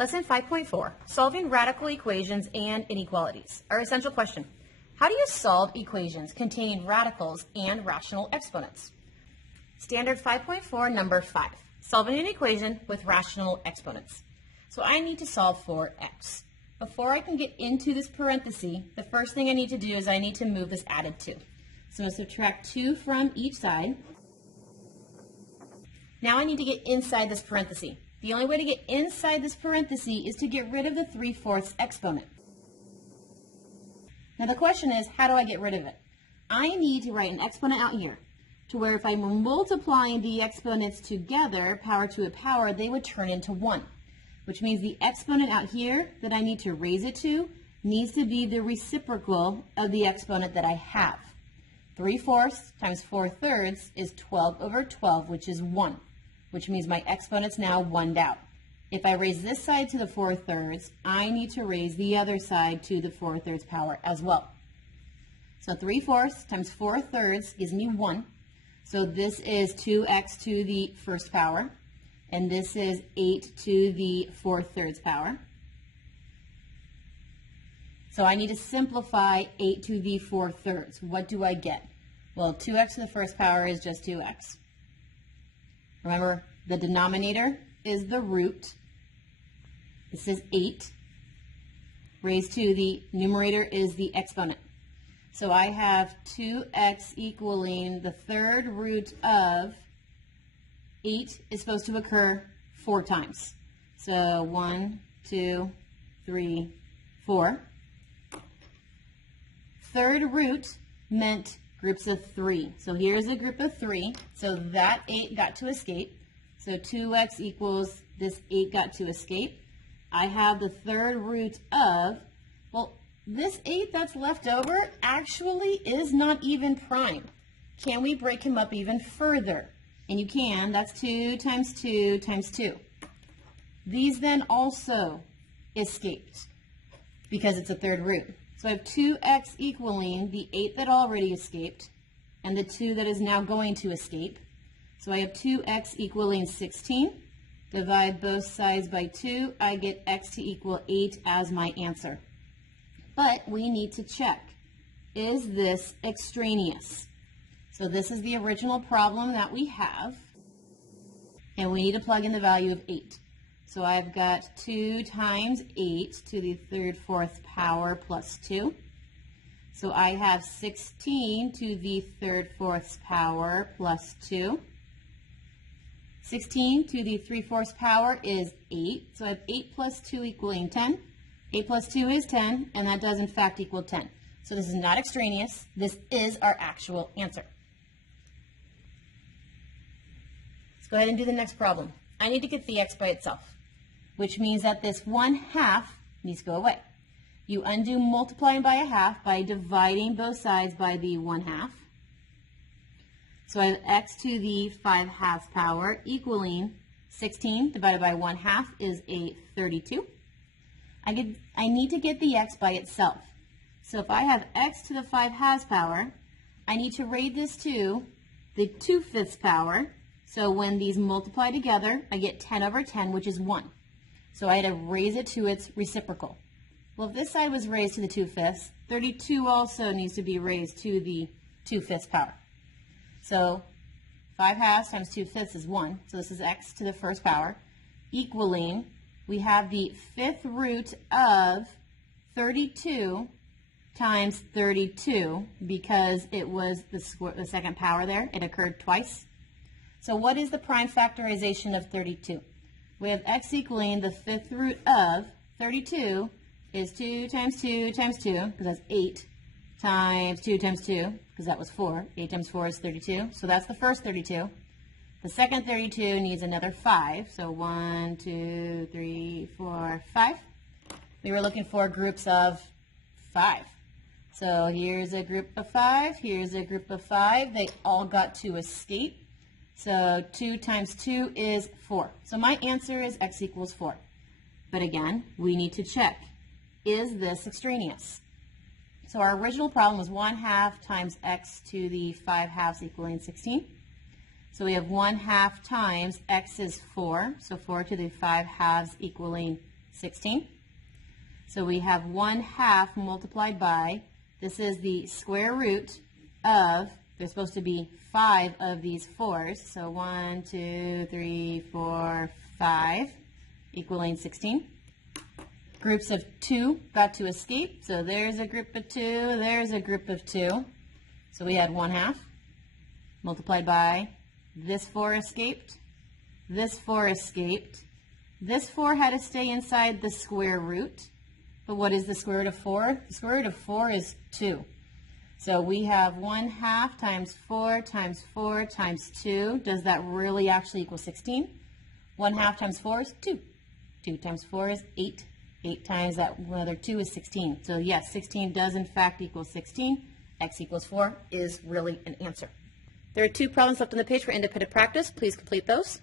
Lesson 5.4, Solving Radical Equations and Inequalities. Our essential question, how do you solve equations containing radicals and rational exponents? Standard 5.4, number 5, solving an equation with rational exponents. So I need to solve for x. Before I can get into this parenthesis, the first thing I need to do is I need to move this added 2. So subtract 2 from each side. Now I need to get inside this parenthesis. The only way to get inside this parenthesis is to get rid of the 3/4 exponent. Now the question is, how do I get rid of it? I need to write an exponent out here to where if I'm multiplying the exponents together, power to a power, they would turn into 1, which means the exponent out here that I need to raise it to needs to be the reciprocal of the exponent that I have. 3/4 times 4/3 is 12 over 12, which is 1. Which means my exponent's now 1'd out. If I raise this side to the 4/3, I need to raise the other side to the 4/3 power as well. So 3/4 times 4/3 gives me 1. So this is 2x to the first power, and this is 8 to the 4/3 power. So I need to simplify 8 to the 4/3. What do I get? Well, 2x to the first power is just 2x. Remember, the denominator is the root. This is 8. Raised to the numerator is the exponent. So I have 2x equaling the third root of 8 is supposed to occur 4 times. So 1, 2, 3, 4. Third root meant groups of 3. So here's a group of 3. So that 8 got to escape. So 2x equals this 8 got to escape. I have the third root of, well, this 8 that's left over actually is not even prime. Can we break him up even further? And you can. That's 2 times 2 times 2. These then also escaped because it's a third root. So I have 2x equaling the 8 that already escaped and the 2 that is now going to escape. So I have 2x equaling 16. Divide both sides by 2. I get x to equal 8 as my answer. But we need to check, is this extraneous? So this is the original problem that we have, and we need to plug in the value of 8. So I've got 2 times 8 to the 3/4 power plus 2. So I have 16 to the 3/4 power plus 2. 16 to the 3/4 power is 8. So I have 8 plus 2 equaling 10. 8 plus 2 is 10, and that does in fact equal 10. So this is not extraneous. This is our actual answer. Let's go ahead and do the next problem. I need to get the x by itself, which means that this 1/2 needs to go away. You undo multiplying by a half by dividing both sides by the 1/2. So I have x to the 5/2 power equaling 16 divided by 1/2 is a 32. I need to get the x by itself. So if I have x to the 5/2 power, I need to raise this to the 2/5 power. So when these multiply together, I get 10 over 10, which is 1. So I had to raise it to its reciprocal. Well, if this side was raised to the 2/5, 32 also needs to be raised to the 2/5 power. So 5/2 times 2/5 is 1. So this is x to the first power equaling, we have the 5th root of 32 times 32 because it was the second power there. It occurred twice. So what is the prime factorization of 32? We have x equaling the 5th root of 32 is 2 times 2 times 2, because that's 8, times 2 times 2, because that was 4. 8 times 4 is 32. So that's the first 32. The second 32 needs another 5. So 1, 2, 3, 4, 5. We were looking for groups of 5. So here's a group of 5. Here's a group of 5. They all got to escape. So 2 times 2 is 4. So my answer is x equals 4. But again, we need to check, is this extraneous? So our original problem was 1/2 times x to the 5/2 equaling 16. So we have 1/2 times x is 4, so 4 to the 5/2 equaling 16. So we have 1/2 multiplied by, this is the square root of, there's supposed to be 5 of these 4s. So 1, 2, 3, 4, 5, equaling 16. Groups of 2 got to escape. So there's a group of 2, there's a group of 2. So we had 1/2 multiplied by, this 4 escaped, this 4 escaped. This 4 had to stay inside the square root. But what is the square root of 4? The square root of 4 is 2. So we have 1/2 times 4 times 4 times 2. Does that really actually equal 16? 1/2 times 4 is 2. 2 times 4 is 8. 8 times that other 2 is 16. So yes, 16 does in fact equal 16. X equals 4 is really an answer. There are 2 problems left on the page for independent practice. Please complete those.